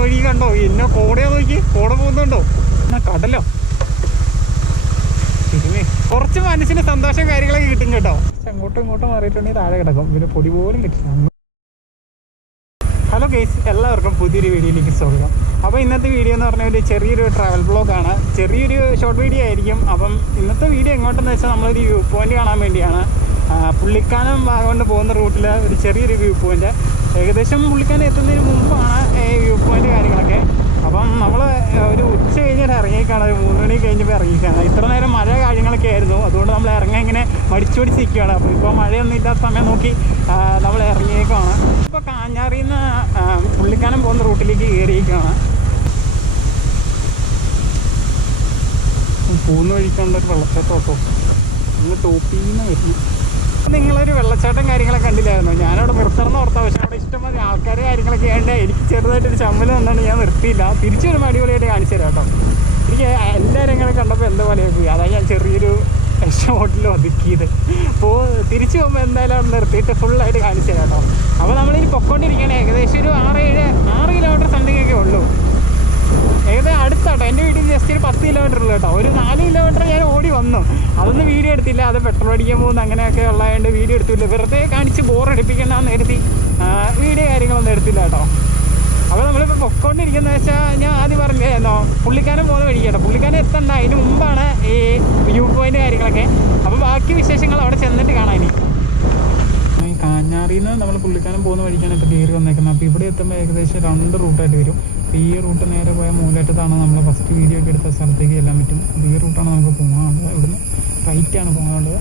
വഴി കണ്ടോ? എന്നെ കോടയാ നോക്കി? കോട പോകുന്നുണ്ടോ? എന്നാ കടലോ? കുറച്ച് മനസ്സിന് സന്തോഷം കാര്യങ്ങളൊക്കെ കിട്ടും കേട്ടോ. അങ്ങോട്ടും ഇങ്ങോട്ടും മാറിയിട്ടുണ്ടെങ്കിൽ താഴെ കിടക്കും. പിന്നെ പൊടി പോലും കിട്ടില്ല. ഹലോ ഗൈസ് എല്ലാവർക്കും പുതിയൊരു വീഡിയോയിലേക്ക് സ്വാഗതം. അപ്പോൾ ഇന്നത്തെ വീഡിയോ എന്ന് പറഞ്ഞാൽ ഒരു ചെറിയൊരു ട്രാവൽ ബ്ലോഗാണ് ചെറിയൊരു ഷോർട്ട് വീഡിയോ ആയിരിക്കും. അപ്പം ഇന്നത്തെ വീഡിയോ എങ്ങോട്ടെന്ന് വെച്ചാൽ നമ്മളൊരു വ്യൂ പോയിന്റ് കാണാൻ വേണ്ടിയാണ്. പുള്ളിക്കാനം ഭാഗം പോകുന്ന റൂട്ടിൽ ഒരു ചെറിയൊരു വ്യൂ പോയിന്റ് ഏകദേശം പുള്ളിക്കാനം എത്തുന്നതിന് മുമ്പാണ് ഈ വ്യൂ പോയിന്റ് കാര്യങ്ങളൊക്കെ അപ്പം നമ്മൾ ഒരു ഉച്ച കഴിഞ്ഞിട്ട് ഇറങ്ങിയേക്കാണ് ഒരു മൂന്ന് മണി കഴിഞ്ഞപ്പോൾ ഇറങ്ങിയേക്കാണ് ഇത്ര നേരം മഴ ആയിരുന്നു അതുകൊണ്ട് നമ്മൾ ഇറങ്ങാൻ ഇങ്ങനെ മടിച്ചോടിച്ച് നിൽക്കുകയാണ് അപ്പോൾ ഇപ്പോൾ മഴയൊന്നും ഇല്ലാത്ത സമയം നോക്കി നമ്മൾ ഇറങ്ങിയേക്കാണ് ഇപ്പോൾ കാഞ്ഞാറിൽ നിന്ന് പുള്ളിക്കാനം പോകുന്ന റൂട്ടിലേക്ക് കയറിയേക്കാണ് പോകുന്ന വഴിക്കാണ്ട് ഒരു വെള്ളച്ചാട്ടം കേട്ടോ അങ്ങ് ടോപ്പിൽ നിന്ന് വരുന്നു നിങ്ങളൊരു വെള്ളച്ചാട്ടം കാര്യങ്ങളൊക്കെ കണ്ടില്ലായിരുന്നു? ഞാനവിടെ നിർത്തണം ഓർത്താ. പക്ഷേ അവിടെ ഇഷ്ടംപോലെ ആൾക്കാർ കാര്യങ്ങളൊക്കെ ആയതുകൊണ്ട് എനിക്ക് ചെറുതായിട്ടൊരു ചമ്മൽ വന്നാണ് ഞാൻ നിർത്തിയില്ല. തിരിച്ചു വരുമ്പോൾ അടിപൊളിയായിട്ട് കാണിച്ചു തരാം കേട്ടോ. എനിക്ക് എല്ലാവരും ഇങ്ങനെ കണ്ടപ്പോൾ എന്താ പോലെ പോയി അതാണ് ഞാൻ ചെറിയൊരു ഷോട്ടിൽ ഒതുക്കിയത്. അപ്പോൾ തിരിച്ചു പോകുമ്പോൾ എന്തായാലും നിർത്തിയിട്ട് ഫുള്ളായിട്ട് കാണിച്ചു തരാം കേട്ടോ. അപ്പോൾ നമ്മളിനി പൊക്കോണ്ടിരിക്കുകയാണ് ഏകദേശം ഒരു ആറ് ഏഴ് ആറ് കിലോമീറ്റർ സംതിങ് ഉള്ളൂ. ഏകദേശം അടുത്താട്ടോ. എന്റെ വീട്ടിൽ ജസ്റ്റ് ഒരു പത്ത് കിലോമീറ്റർ ഉള്ളു കേട്ടോ. ഒരു നാല് കിലോമീറ്റർ ഞാൻ ഓടി വന്നു. അതൊന്നും വീഡിയോ എടുത്തില്ല. അത് പെട്രോൾ അടിക്കാൻ പോകുന്ന അങ്ങനെയൊക്കെ ഉള്ളതുകൊണ്ട് വീഡിയോ എടുത്തില്ല. വെറുതെ കാണിച്ച് ബോറടിപ്പിക്കണ്ടെന്ന് കരുതി വീഡിയോ കാര്യങ്ങളൊന്നും എടുത്തില്ല കേട്ടോ. അപ്പോൾ നമ്മളിപ്പോൾ പൊക്കോണ്ടിരിക്കുന്നത് വെച്ചാൽ ഞാൻ ആദ്യം പറഞ്ഞോ പുള്ളിക്കാരൻ പോകുന്ന വഴി കേട്ടോ. പുള്ളിക്കാരൻ എത്തണ്ട. അതിന് മുമ്പാണ് ഈ വ്യൂ പോയിന്റ് കാര്യങ്ങളൊക്കെ. അപ്പോൾ ബാക്കി വിശേഷങ്ങൾ അവിടെ ചെന്നിട്ട് കാണാം ഇനി. നിന്ന് നമ്മൾ പുള്ളിക്കാനം പോകുന്ന വഴിക്കാണ് ഇപ്പോൾ കയറി വന്നേക്കുന്നത്. അപ്പോൾ ഇവിടെ എത്തുമ്പോൾ ഏകദേശം രണ്ട് റൂട്ടായിട്ട് വരും. അപ്പോൾ ഈ റൂട്ട് നേരെ പോയ മൂലേറ്റത്താണ് നമ്മൾ ഫസ്റ്റ് വീഡിയോ ഒക്കെ എടുത്ത സ്ഥലത്തേക്ക് എല്ലാം പറ്റും. അപ്പോൾ ഈ റൂട്ടാണ് നമുക്ക് പോകാനുള്ളത് ഇവിടുന്ന് റൈറ്റാണ് പോകാനുള്ളത്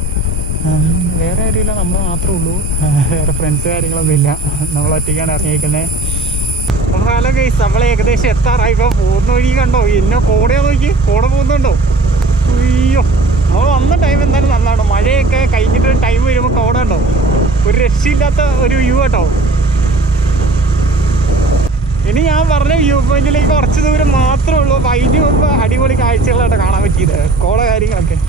വേറെ ആരുമില്ല നമ്മൾ മാത്രമേ ഉള്ളൂ. വേറെ ഫ്രണ്ട്സ് കാര്യങ്ങളൊന്നും ഇല്ല. നമ്മൾ ഒറ്റയ്ക്കാണ് ഇറങ്ങിയിരിക്കുന്നത് ഹലോ ഗൈസ് നമ്മൾ ഏകദേശം എത്താറായി. ഇപ്പോൾ പോകുന്ന വഴി കണ്ടോ? എന്നെ കോടയാ നോക്കി കോട പോകുന്നുണ്ടോ? അയ്യോ. നമ്മൾ വന്ന ടൈം എന്തായാലും നല്ലതാണ്. മഴയൊക്കെ കഴിഞ്ഞിട്ട് ടൈം വരുമ്പോൾ കോട ഉണ്ടോ ഒരു രക്ഷയില്ലാത്ത ഒരു വ്യൂ കേട്ടോ. ഇനി ഞാൻ പറഞ്ഞ വ്യൂ പോയിന്റിലേക്ക് കുറച്ച് ദൂരം മാത്രമേ ഉള്ളൂ. അപ്പൊ അതിന് മുമ്പ് അടിപൊളി കാഴ്ചകളായിട്ട് കാണാൻ പറ്റിയത്. കോട കാര്യങ്ങളൊക്കെ.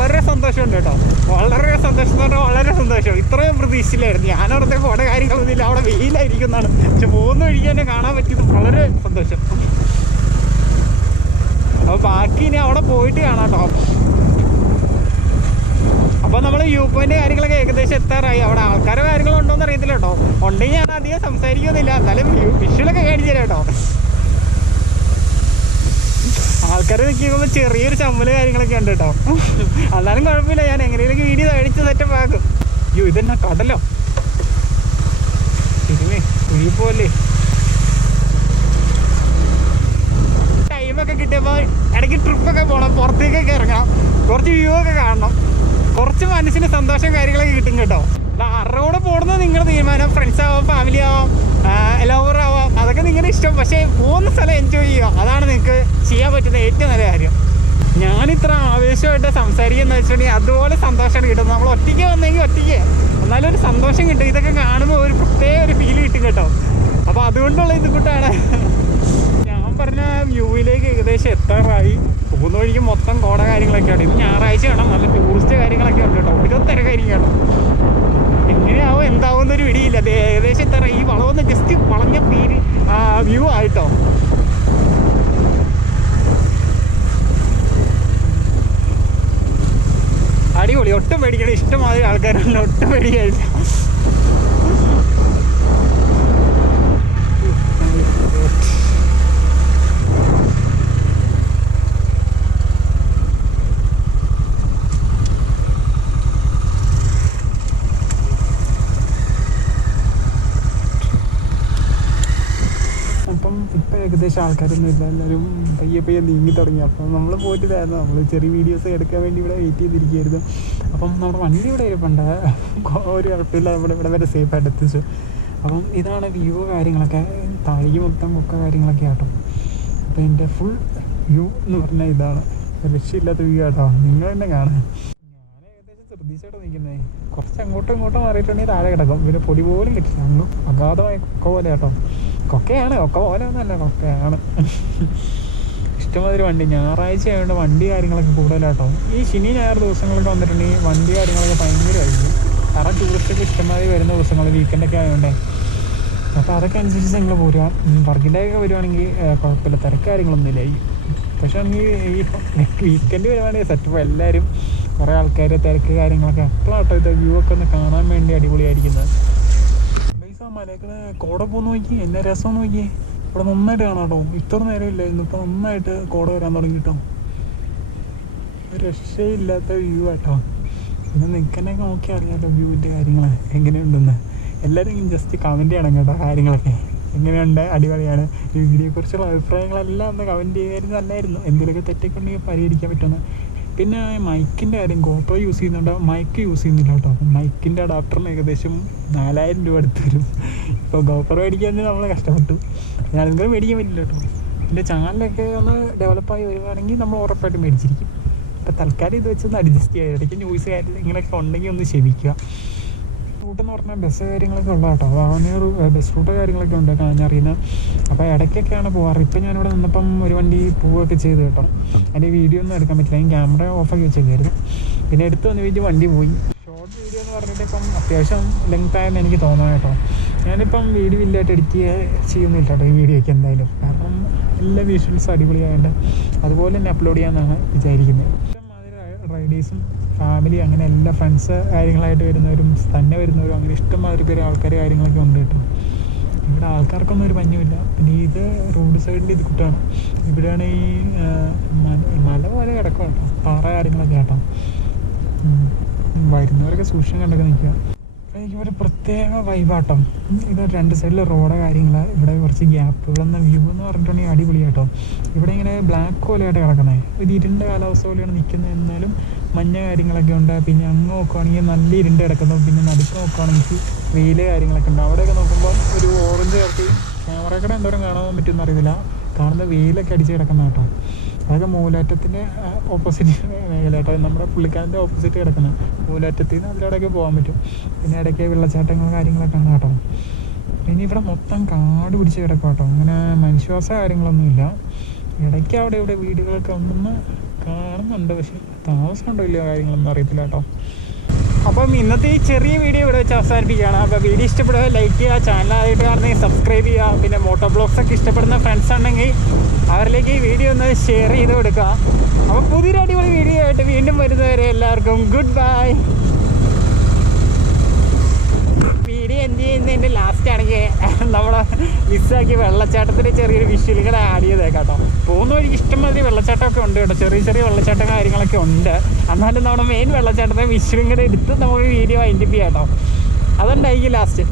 വളരെ സന്തോഷമുണ്ട് കേട്ടോ. വളരെ സന്തോഷം എന്ന് പറഞ്ഞാൽ വളരെ സന്തോഷം. ഇത്രയും പ്രതീക്ഷിച്ചില്ലായിരുന്നു. ഞാനവിടുത്തെ പോണ കാര്യങ്ങളൊന്നും ഇല്ല. അവിടെ വെയിലായിരിക്കുന്നതാണ്. പക്ഷെ പോകുന്ന വഴിക്ക് തന്നെ കാണാൻ പറ്റിയത് വളരെ സന്തോഷം. അപ്പോൾ ബാക്കി ഇനി അവിടെ പോയിട്ട് കാണാം കേട്ടോ. അപ്പോൾ നമ്മൾ യു പോയിന്റ് കാര്യങ്ങളൊക്കെ ഏകദേശം എത്താറായി. അവിടെ ആൾക്കാരോ കാര്യങ്ങളോ ഉണ്ടോന്ന് അറിയത്തില്ല കേട്ടോ. ഉണ്ടെങ്കിൽ ഞാൻ അധികം സംസാരിക്കുന്നില്ല എന്നാലും വിഷ്വലൊക്കെ കാണിച്ചു തരാം കേട്ടോ. ആൾക്കാർ നിൽക്കുമ്പോൾ ചെറിയൊരു ചമ്മൽ കാര്യങ്ങളൊക്കെ ഉണ്ട് കേട്ടോ എന്നാലും കുഴപ്പമില്ല ഞാൻ എങ്ങനെയെങ്കിലും വീഡിയോ അടിച്ച് സെറ്റപ്പ് അയ്യോ ഇതെന്നാ കടലോ? പോലെ ടൈമൊക്കെ കിട്ടിയപ്പോൾ ഇടയ്ക്ക് ട്രിപ്പൊക്കെ പോകണം പുറത്തേക്കൊക്കെ ഇറങ്ങണം. കുറച്ച് വ്യൂ ഒക്കെ കാണണം. കുറച്ച് മനസ്സിന് സന്തോഷം കാര്യങ്ങളൊക്കെ കിട്ടും കേട്ടോ. ആരുടെ കൂടെ പോകുന്നത് നിങ്ങളുടെ തീരുമാനം. ഫ്രണ്ട്സ് ആവാം ഫാമിലി ആവാം ലവർ ആവാം അതൊക്കെ നിങ്ങളുടെ ഇഷ്ടം പക്ഷേ പോകുന്ന സ്ഥലം എൻജോയ് ചെയ്യുക. അതാണ് നിങ്ങൾക്ക് ചെയ്യാൻ പറ്റുന്ന ഏറ്റവും നല്ല കാര്യം. ഞാനിത്ര ആവേശമായിട്ട് സംസാരിക്കുന്ന വെച്ചിട്ടുണ്ടെങ്കിൽ അതുപോലെ സന്തോഷമാണ് കിട്ടുന്നത് നമ്മൾ ഒറ്റയ്ക്ക് വന്നെങ്കിൽ ഒറ്റയ്ക്ക്. എന്നാലും ഒരു സന്തോഷം കിട്ടും. ഇതൊക്കെ കാണുമ്പോൾ ഒരു പ്രത്യേക ഒരു ഫീൽ കിട്ടും കേട്ടോ. അപ്പോൾ അതുകൊണ്ടുള്ള ഇത് കൂട്ടാണ്. ഞാൻ പറഞ്ഞ വ്യൂവിലേക്ക് ഏകദേശം എത്താറായി. പോകുന്ന വഴിക്ക് മൊത്തം കോട കാര്യങ്ങളൊക്കെ ഇത് ഞായറാഴ്ച വേണം. നല്ല ടൂറിസ്റ്റ് കാര്യങ്ങളൊക്കെ ഉണ്ട് കേട്ടോ. ഇതൊക്കെ തിരക്കായിരിക്കും കേട്ടോ. എങ്ങനെയാവും എന്താവും എന്നൊരു പിടിയില്ല അത് ഏകദേശം എത്ര ഈ വളവൊന്ന് ജസ്റ്റ് വളഞ്ഞ പീരി വ്യൂ ആയിട്ടോ അടിപൊളി ഒട്ടും പേടിക്കണം ഇഷ്ടമാതിരി ആൾക്കാരുണ്ട്. ഒട്ടും പേടിക്കാനില്ല അപ്പം ഇപ്പം ഏകദേശം ആൾക്കാരൊന്നും ഇല്ല എല്ലാവരും പയ്യെ പയ്യെ നീങ്ങി തുടങ്ങി. അപ്പം നമ്മൾ പോയിട്ടില്ലായിരുന്നു. നമ്മൾ ചെറിയ വീഡിയോസ് എടുക്കാൻ വേണ്ടി ഇവിടെ വെയിറ്റ് ചെയ്തിരിക്കുകയായിരുന്നു. അപ്പം നമ്മുടെ വണ്ടി ഇവിടെ ഇരിപ്പുണ്ട്. ഒരു കുഴപ്പമില്ല. നമ്മുടെ ഇവിടെ വരെ സേഫായിട്ട് എത്തിച്ചു. അപ്പം ഇതാണ് വ്യൂ കാര്യങ്ങളൊക്കെ. താഴേക്ക് മൊത്തം ഒക്കെ കാര്യങ്ങളൊക്കെ ആട്ടോ. അപ്പം എന്റെ ഫുൾ വ്യൂ എന്ന് പറഞ്ഞാൽ ഇതാണ്. രക്ഷയില്ലാത്ത വ്യൂ ആട്ടോ. നിങ്ങൾ തന്നെ കാണാൻ ശ്രദ്ധിച്ചാട്ടോ നിൽക്കുന്നേ കുറച്ച് അങ്ങോട്ടും ഇങ്ങോട്ടും മാറിയിട്ടുണ്ടെങ്കിൽ താഴെ കിടക്കും പിന്നെ പൊടി പോലും കിട്ടില്ല അങ്ങ് അഗാധമായ കൊക്ക പോലെ കേട്ടോ കൊക്കയാണ് കൊക്ക പോലെ ഒന്നല്ല കൊക്കയാണ് ഇഷ്ടമാതിരി വണ്ടി ഞായറാഴ്ച ആയതുകൊണ്ട് വണ്ടി കാര്യങ്ങളൊക്കെ കൂടുതലാട്ടോ ഈ ശനി ഞായർ ദിവസങ്ങളൊക്കെ വന്നിട്ടുണ്ടെങ്കിൽ വണ്ടി കാര്യങ്ങളൊക്കെ ഭയങ്കരമായിരിക്കും കാരണം ടൂറിസ്റ്റൊക്കെ ഇഷ്ടമാതിരി വരുന്ന ദിവസങ്ങൾ വീക്കെൻഡൊക്കെ ആയതുകൊണ്ടേ അപ്പോൾ അതൊക്കെ അനുസരിച്ച് നിങ്ങൾ പോരുക വർക്കിന്റെ ഒക്കെ വരുവാണെങ്കിൽ കുഴപ്പമില്ല തിരക്ക് കാര്യങ്ങളൊന്നുമില്ല പക്ഷേ ഈ വീക്കെൻഡ് വരുവാണെങ്കിൽ സെറ്റപ്പ് എല്ലാവരും കുറേ ആൾക്കാർ തിരക്ക് കാര്യങ്ങളൊക്കെ എപ്പോഴാട്ടോ ഇത് വ്യൂ ഒക്കെ ഒന്ന് കാണാൻ വേണ്ടി അടിപൊളിയായിരിക്കുന്നത്? മലകൾ കോട പോന്ന് നോക്കി എന്നെ രസം നോക്കി. ഇവിടെ നന്നായിട്ട് കാണാട്ടോ ഇത്ര നേരം ഇല്ലായിരുന്നു ഇപ്പോൾ നന്നായിട്ട് കോട വരാൻ തുടങ്ങി കേട്ടോ രക്ഷയില്ലാത്ത വ്യൂ ആട്ടോ. പിന്നെ നിൽക്കണൊക്കെ നോക്കി അറിയാലോ വ്യൂവിന്റെ കാര്യങ്ങൾ എങ്ങനെയുണ്ടെന്ന്. എല്ലാവരും ജസ്റ്റ് കമന്റ് ചെയ്യണം കേട്ടോ കാര്യങ്ങളൊക്കെ. എങ്ങനെയുണ്ട്? അടിപൊളിയാണ്. ഈ വീഡിയോയെക്കുറിച്ചുള്ള അഭിപ്രായങ്ങളെല്ലാം ഒന്ന് കമന്റ് ചെയ്തായിരുന്നു നല്ലായിരുന്നു. എന്തെങ്കിലുമൊക്കെ തെറ്റൊക്കെ ഉണ്ടെങ്കിൽ പരിഹരിക്കാൻ പറ്റുമെന്ന് പിന്നെ മൈക്കിന്റെ കാര്യം ഗോപ്രോ യൂസ് ചെയ്യുന്നുണ്ട്. മൈക്ക് യൂസ് ചെയ്യുന്നില്ല കേട്ടോ. അപ്പം മൈക്കിന്റെ അഡാപ്റ്ററിന് ഏകദേശം നാലായിരം രൂപ അടുത്ത് വരും. ഇപ്പോൾ ഗോപ്രോ മേടിക്കാൻ നമ്മൾ കഷ്ടപ്പെട്ടു. ഞാൻ എന്തെങ്കിലും മേടിക്കാൻ പറ്റില്ല കേട്ടോ. എന്റെ ചാനലൊക്കെ ഒന്ന് ഡെവലപ്പായി വരുവാണെങ്കിൽ നമ്മൾ ഉറപ്പായിട്ടും മേടിച്ചിരിക്കും. അപ്പോൾ തൽക്കാലം ഇത് വെച്ചൊന്ന് അഡ്ജസ്റ്റ് ചെയ്യുക ഇടയ്ക്ക് ന്യൂസ് കാര്യത്തിൽ ഇങ്ങനെയൊക്കെ ഉണ്ടെങ്കിൽ ഒന്ന് ക്ഷമിക്കുക. റൂട്ട് എന്ന് പറഞ്ഞാൽ ബസ് കാര്യങ്ങളൊക്കെ ഉള്ള കേട്ടോ. വാവനൂർ ബസ് റൂട്ട് കാര്യങ്ങളൊക്കെ ഉണ്ട് കാഞ്ഞറിയുന്ന അപ്പോൾ ഇടയ്ക്കൊക്കെയാണ് പോകാറ് ഇപ്പം ഞാനിവിടെ നിന്നപ്പം ഒരു വണ്ടി പോവുകയൊക്കെ ചെയ്ത് കേട്ടോ. അതിന്റെ വീഡിയോ ഒന്നും എടുക്കാൻ പറ്റില്ല. ഞാൻ ക്യാമറ ഓഫാക്കി വെച്ചേക്കായിരുന്നു പിന്നെ എടുത്ത് വന്ന് വീട്ടിൽ വണ്ടി പോയി. ഷോർട്ട് വീഡിയോ എന്ന് പറഞ്ഞിട്ട് ഇപ്പം അത്യാവശ്യം ലെങ്ത് ആയെന്ന് എനിക്ക് തോന്നാം കേട്ടോ. ഞാനിപ്പം വീഡിയോ ഇല്ലായിട്ട് എഡിറ്റ് ചെയ്യുന്നില്ല കേട്ടോ ഈ വീഡിയോയ്ക്ക് എന്തായാലും. കാരണം എല്ലാ വിഷ്വൽസും അടിപൊളിയായതുകൊണ്ട് അതുപോലെ തന്നെ അപ്ലോഡ് ചെയ്യാമെന്നാണ് വിചാരിക്കുന്നത് ഇഷ്ടംമാതിരി റൈഡേഴ്സും ഫാമിലി അങ്ങനെ എല്ലാ ഫ്രണ്ട്സ് കാര്യങ്ങളായിട്ട് വരുന്നവരും തന്നെ വരുന്നവരും അങ്ങനെ ഇഷ്ടംമാതിരി പേര് ആൾക്കാർ കാര്യങ്ങളൊക്കെ ഉണ്ട് കേട്ടോ. ഇവിടെ ആൾക്കാർക്കൊന്നും ഒരു പഞ്ഞുമില്ല പിന്നെ ഇത് റോഡ് സൈഡിൽ ഇത് കുട്ടാണ്. ഇവിടെയാണ് ഈ മല പോലെ കിടക്കും കേട്ടോ. പാറ കാര്യങ്ങളൊക്കെ കേട്ടോ. വരുന്നവരൊക്കെ സൂക്ഷിച്ച് കണ്ടൊക്കെ നിൽക്കുക. എനിക്ക് ഒരു പ്രത്യേക വൈബാട്ടം ഇത് രണ്ട് സൈഡിലെ റോഡ് കാര്യങ്ങൾ ഇവിടെ കുറച്ച് ഗ്യാപ്പുകൾ എന്ന വ്യൂ എന്ന് പറഞ്ഞിട്ടുണ്ടെങ്കിൽ അടിപൊളിയാട്ടോ ഇവിടെ ഇങ്ങനെ ബ്ലാക്ക് പോലെയായിട്ട് കിടക്കണേ ഒരു ഇരുണ്ട കാലാവസ്ഥ പോലെയാണ് നിൽക്കുന്നത് എന്നാലും മഞ്ഞ കാര്യങ്ങളൊക്കെ ഉണ്ട്. പിന്നെ അങ്ങ് നോക്കുവാണെങ്കിൽ നല്ല ഇരുണ്ട് കിടക്കുന്നു. പിന്നെ നടുക്ക് നോക്കുവാണെങ്കിൽ വെയിൽ കാര്യങ്ങളൊക്കെ ഉണ്ട്. അവിടെയൊക്കെ നോക്കുമ്പോൾ ഒരു ഓറഞ്ച് കലർത്തി ക്യാമറ കൂടെ എന്തോരം കാണാൻ പറ്റുമെന്ന് അറിയില്ല. കാണുന്ന വെയിലൊക്കെ അടിച്ച് കിടക്കുന്ന കേട്ടോ. അതൊക്കെ മൂലാറ്റത്തിന്റെ ഓപ്പോസിറ്റ് മേഖല കേട്ടോ. നമ്മുടെ പുള്ളിക്കാരന്റെ ഓപ്പോസിറ്റ് കിടക്കുന്ന. മൂലാറ്റത്തിൽ നിന്ന് അതിലൂടെയൊക്കെ പോകാൻ പറ്റും. പിന്നെ ഇടയ്ക്ക് വെള്ളച്ചാട്ടങ്ങൾ കാര്യങ്ങളൊക്കെ ആണ് കേട്ടോ. പിന്നെ ഇവിടെ മൊത്തം കാട് പിടിച്ച് കിടക്കും കേട്ടോ. അങ്ങനെ മനുഷ്യവാസ കാര്യങ്ങളൊന്നുമില്ല. ഇടയ്ക്ക് അവിടെ ഇവിടെ വീടുകളൊക്കെ ഉണ്ടെന്ന് കാണുന്നുണ്ട് പക്ഷെ താമസം ഉണ്ടോ ഇല്ലയോ കാര്യങ്ങളൊന്നും അറിയത്തില്ല കേട്ടോ. അപ്പം ഇന്നത്തെ ഈ ചെറിയ വീഡിയോ ഇവിടെ വെച്ച് അവസാനിപ്പിക്കുകയാണ്. അപ്പോൾ വീഡിയോ ഇഷ്ടപ്പെടുക ലൈക്ക് ചെയ്യുക ചാനൽ ആയിട്ട് കാണുന്നെങ്കിൽ സബ്സ്ക്രൈബ് ചെയ്യുക. പിന്നെ മോട്ടോ ബ്ലോഗ്സ് ഒക്കെ ഇഷ്ടപ്പെടുന്ന ഫ്രണ്ട്സ് ഉണ്ടെങ്കിൽ അവരിലേക്ക് ഈ വീഡിയോ ഒന്ന് ഷെയർ ചെയ്ത് കൊടുക്കുക. അപ്പോൾ പുതിയൊരു അടിപൊളി വീഡിയോ ആയിട്ട് വീണ്ടും വരുന്നവരെ എല്ലാവർക്കും ഗുഡ് ബൈ എന്ത് ചെയ്യുന്നതിന്റെ ലാസ്റ്റ് ആണെങ്കിൽ നമ്മൾ മിസ്സാക്കി വെള്ളച്ചാട്ടത്തിന്റെ ചെറിയൊരു വിഷ്വലുകൾ ആഡ് ചെയ്തേക്കാം കേട്ടോ പോകുന്ന വഴിക്ക് ഇഷ്ടംമാതിരി വെള്ളച്ചാട്ടമൊക്കെ ഉണ്ട് കേട്ടോ. ചെറിയ ചെറിയ വെള്ളച്ചാട്ടം കാര്യങ്ങളൊക്കെ ഉണ്ട്. എന്നാലും നമ്മുടെ മെയിൻ വെള്ളച്ചാട്ടത്തെ വിഷ്വലും ഇങ്ങനെ എടുത്ത് നമുക്ക് വീഡിയോ ഐഡന്റിഫൈ ചെയ്യാം കേട്ടോ. അതുണ്ടായിരിക്കും ലാസ്റ്റ്